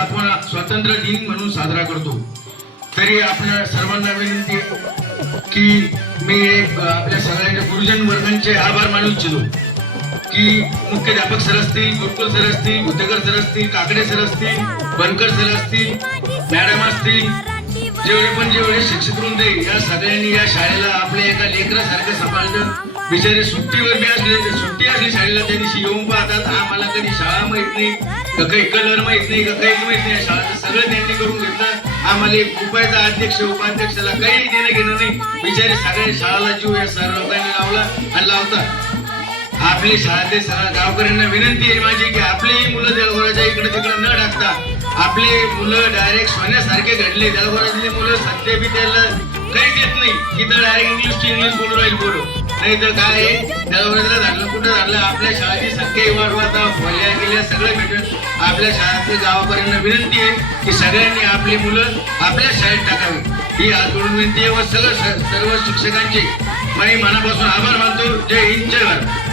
आपण स्वातंत्र्य दिन म्हणून साजरा करतो, तरी आपल्या सर्वांना विनंती की मी आपल्या सगळ्यांच्या गुरुजन वर्गांचे आभार मानू इच्छितो की मुख्याध्यापक सर असतील, गुरुकुल सर असतील, गुत्तेकर सर असतील, काकडे सर असतील, बनकर सर असतील, मॅडम असतील, जेवढे शिक्षक वृंद या सगळ्यांनी या शाळेला आपल्या एका लेकरासारखं सांभाळलं. बिचारे सुट्टीवर बी असले, सुट्टी असली शाळेला त्या दिवशी येऊन पाहतात. आम्हाला कधी शाळा माहित नाही, काही कलर माहित नाही, काहीच माहित नाही. शाळेचं सगळं त्यांनी करून घेतलं. आम्हाला रुपयाचा अध्यक्ष उपाध्यक्षाला काही देणं घेणं नाही. बिचारे सगळ्या शाळेला जीव या सर लोकांनी लावला आणि लावतात. आपली शाळेतले सगळ्या गावकऱ्यांना विनंती आहे माझी की आपली मुलं जळगावच्या इकडे तिकडे न टाकता आपले मुलं डायरेक्ट सोन्यासारखे घडले. जळगावची मुलं सध्या बी त्याला काहीच येत नाही की तर डायरेक्ट इंग्लिश बोलू राहील बोलू नाही तर काय जळगावला झालं कुठं झालं. आपल्या शाळेची संख्या वाढवता खोल्या गेल्या सगळं भेटून आपल्या शाळेतल्या गावाकऱ्यांना विनंती आहे की सगळ्यांनी आपली मुलं आपल्या शाळेत टाकावी ही हात जोडून विनंती आहे. व सर्व शिक्षकांचे मी मनापासून आभार मानतो. जय हिंद, जय भारत.